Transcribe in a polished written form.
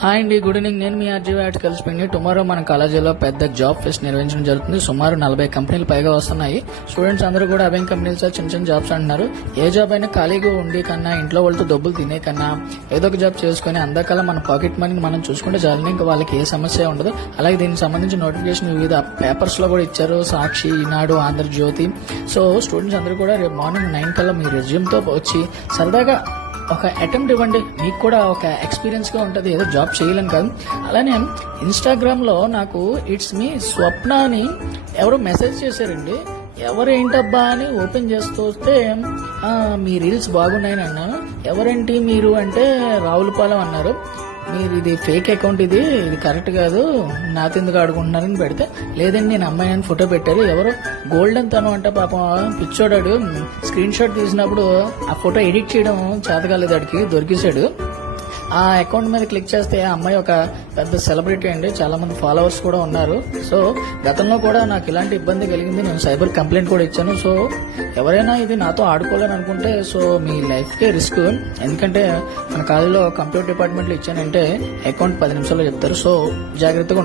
Hi అండి, good evening. నేను మీ RGV art కలిసిపోయింది. టుమారో మన కాలేజీలో పెద్ద జాబ్ ఫెస్ట్ నిర్వహించడం జరుగుతుంది. సుమారు 40 కంపెనీలు పైగా వస్తున్నాయి. స్టూడెంట్స్ అందరూ కూడా అవేం కంపెనీలు సార్ చిన్న చిన్న జాబ్స్ అంటున్నారు. ఏ జాబ్ అయినా ఖాళీగా ఉండి కన్నా, ఇంట్లో వాళ్ళతో డబ్బులు తినే కన్నా ఏదో ఒక జాబ్ చేసుకుని అందరికల్లా మన పాకెట్ మనీని మనం చూసుకుంటే చాలు. ఇంకా వాళ్ళకి ఏ సమస్య ఉండదు. అలాగే దీనికి సంబంధించిన నోటిఫికేషన్ వివిధ పేపర్స్ లో కూడా ఇచ్చారు. సాక్షి, ఈనాడు, ఆంధ్రజ్యోతి. సో స్టూడెంట్స్ అందరూ కూడా రేపు మార్నింగ్ 9 కల్లా మీ రెజ్యూమ్ తో వచ్చి సరదాగా ఒక అటెంప్ట్ ఇవ్వండి. మీకు కూడా ఒక ఎక్స్పీరియన్స్ గా ఉంటుంది. ఏదో జాబ్ చేయాలని కాదు. అలానే ఇన్స్టాగ్రామ్ లో నాకు ఇట్స్ మీ స్వప్న అని ఎవరో మెసేజ్ చేశారండి. ఎవరేంటబ్బా అని ఓపెన్ చేస్తూ వస్తే మీ రీల్స్ బాగున్నాయని అన్నాను. ఎవరేంటి మీరు అంటే రావులపాలెం అన్నారు. మీరు ఇది ఫేక్ అకౌంట్, ఇది కరెక్ట్ కాదు, నాతో ఎందుకు ఆడుకుంటున్నారని పెడితే లేదండి నేను అమ్మాయి అని ఫోటో పెట్టారు. ఎవరో గోల్డెన్ తను అంటే పాపం పిచ్చోడాడు స్క్రీన్ షాట్ తీసినప్పుడు ఆ ఫోటో ఎడిట్ చేయడం చేతకాలేదు, ఆడికి దొరికేశాడు. ఆ అకౌంట్ మీద క్లిక్ చేస్తే ఆ అమ్మాయి ఒక పెద్ద సెలబ్రిటీ అండి, చాలా మంది ఫాలోవర్స్ కూడా ఉన్నారు. సో గతంలో కూడా నాకు ఇలాంటి ఇబ్బంది కలిగింది. నేను సైబర్ కంప్లైంట్ కూడా ఇచ్చాను. సో ఎవరైనా ఇది నాతో ఆడుకోవాలని అనుకుంటే సో మీ లైఫ్ కే రిస్క్. ఎందుకంటే మన కాలేజీలో కంప్యూటర్ డిపార్ట్మెంట్ లో ఇచ్చానంటే అకౌంట్ 10 నిమిషాల్లో చెప్తారు. సో జాగ్రత్తగా